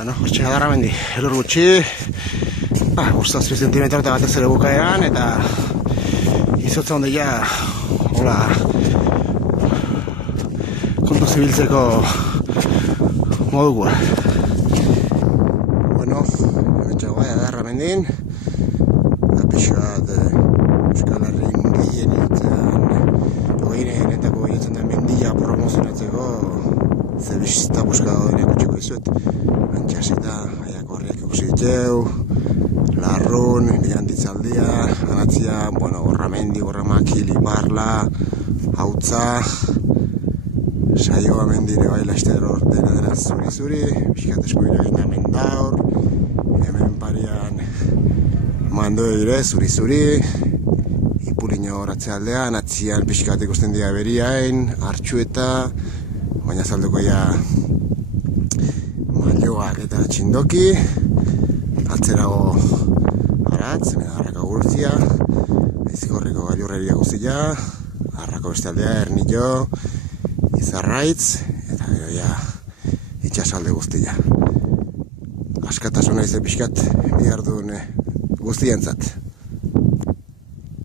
Bueno, hortxe gadarra mendi, elur gutxi, bostazpi zentimetro eta batez ere bukaeran, eta izotza ondeia, hola, kontu zibiltzeko modukua. Bueno, betxagoa gadarra mendin, eta pixat Euskal Herrin gehien hogeinetako gehietzen den mendia promozionatzeko zebizta buska gaudene gutxiko izuet. Antxasita, aiako horriak ikusi diteu, larrun, liganditzaldia, anatzia, bueno, gorramendi, gorramaki, libarla, hautza, saioa mendire bai laster hor dena zuri-zuri, pixkat eskubira egin da mendaur, hemen parian mandoe dire, zuri-zuri, ipurino horatze aldean, atzian pixkat ikusten dira beriain, hartxueta, baina zalduko ja mailoak eta txindoki, atzerago aratz, harrako gurtzia, izkorriko gailurreria guztia, harrako beste aldea, ernillo, izarraitz, eta gero ja itxasalde guztia. Askatasuna izan pixkat bihar duen guztientzat.